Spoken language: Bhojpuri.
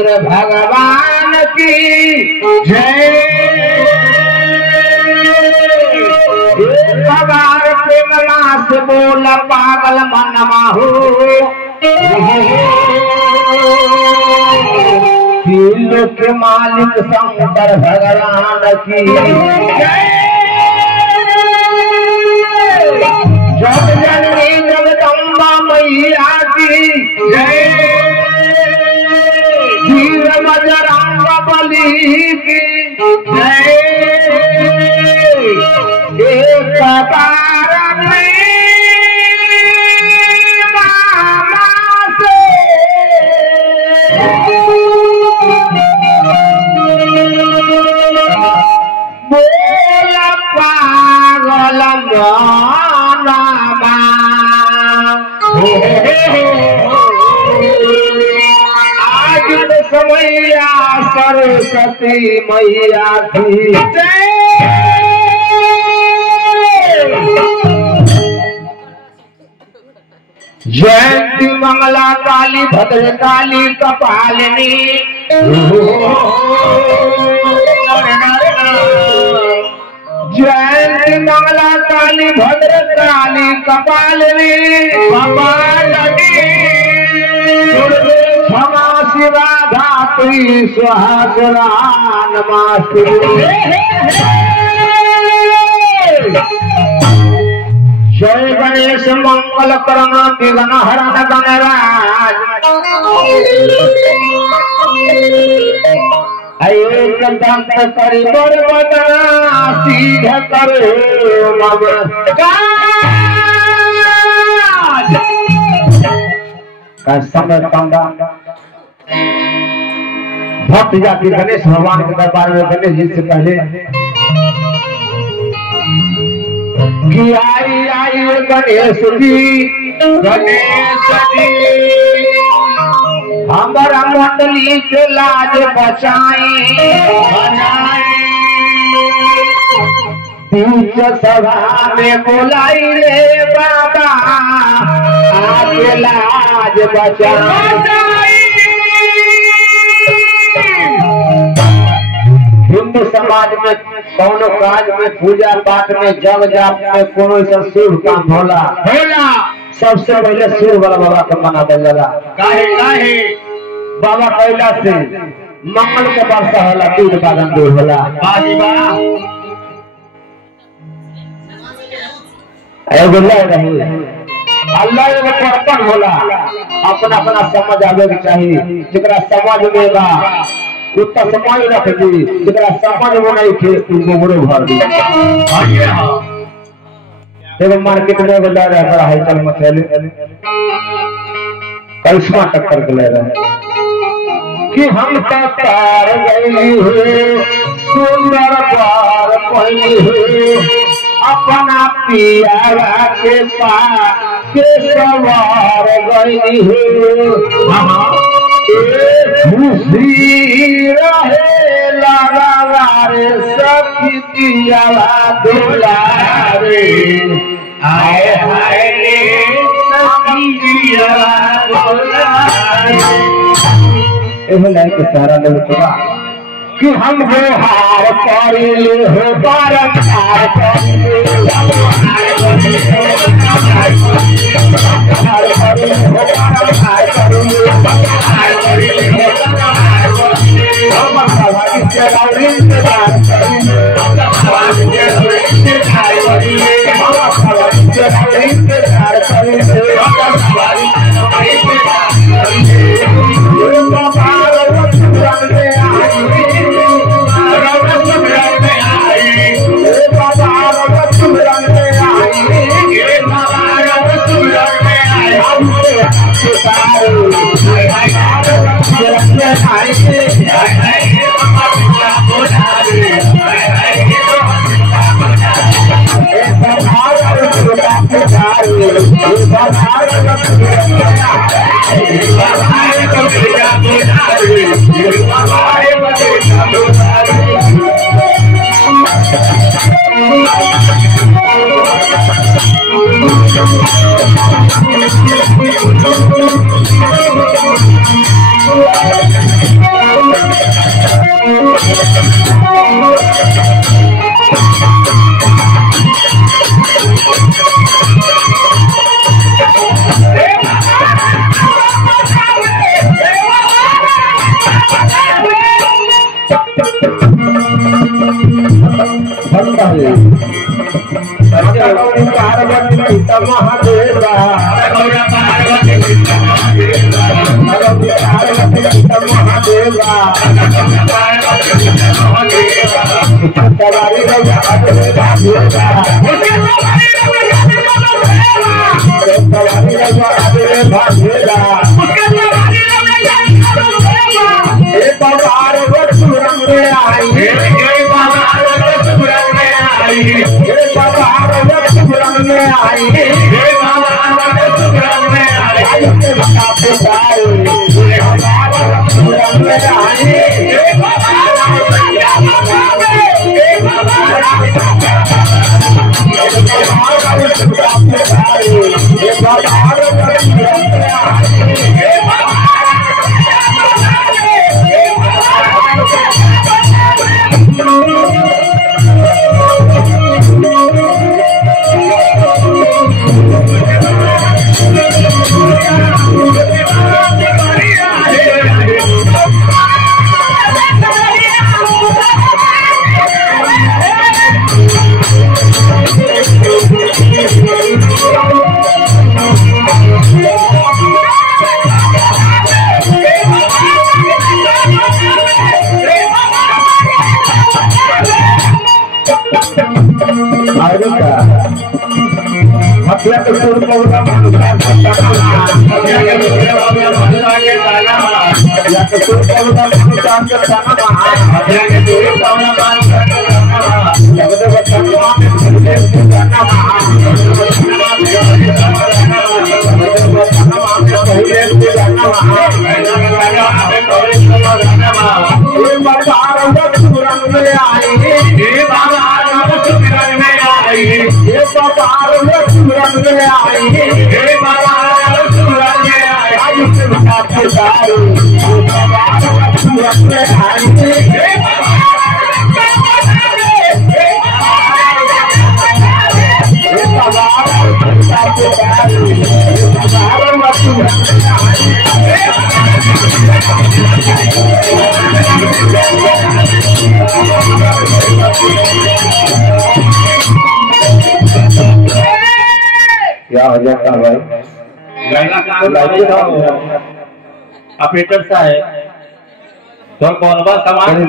रामचंद्र भगवान की जय। एक बार प्रेमला से बोला पागल मनमा हो, तीनों के मालिक शंकर भगवान की जय। जग जननी जगदम्बा मैया की जय। वीर बजरंग बली की जय। एक बार में मामा से बोला पागल मनमा, आज समैया सरस्वती मैया की जय। जयंती मंगला काली भद्र काली कपालिनी, जयंती मंगला काली भद्र काली कपालिनी कपालिनी, क्षमा शिवा धात्री स्वाहा नमस्ते। जय गणेश मंगल करण विघ्न हरण गणराज, एक दंत करी बड़ बदना सीध करे नमस्कार। समय पंगा भक्त जाति गणेश भगवान के दरबार में गणेश जी से पहले कि आई आई गणेश जी, गणेश जी हमारा मंडली के लाज बचाई, बीच सभा में बोलाई रे बाबा आके लाज बचाई। हिंदू समाज में कौनो काज में पूजा पाठ में जग जाप में कोनो शुभ काम होला सबसे पहले सूर्य वाला बाबा को मना जाला। काहे काहे बाबा कैला से मंगल के वर्षा होला, दूध उत्पादन दूर होला। एगो रही अल्लाह एगो पर्पण होला, अपना अपना समझ आवे के चाहिए। जेकरा समझ में बा उत्तर समाज रख दी, जेकरा समझ में नहीं थे गोबरो भर दी। एगो मार्केट में एगो ले रहा बड़ा हलचल मचले, करिश्मा टक्कर के ले रहा है कि हम तो तार गई हो सुंदर बार पहनी हो, अपना पियारा के पास के सवार गई हो। खुशी रहे लगा रे सखी पियारा दुलारे, आए हाय रे सखी पियारा दुलारे। के सारा लोग कि हम हो हार करिले हो बारंबार करिले Thank you. चाहिए पार्वती पिता महादेवा पार्वती पिता महादेवा सवारी रैया सवारी रैया भागेगा रंग में आई रंग में आई क्या हो जाता है भाई ऑपरेटर साहब तो कौन बा सामान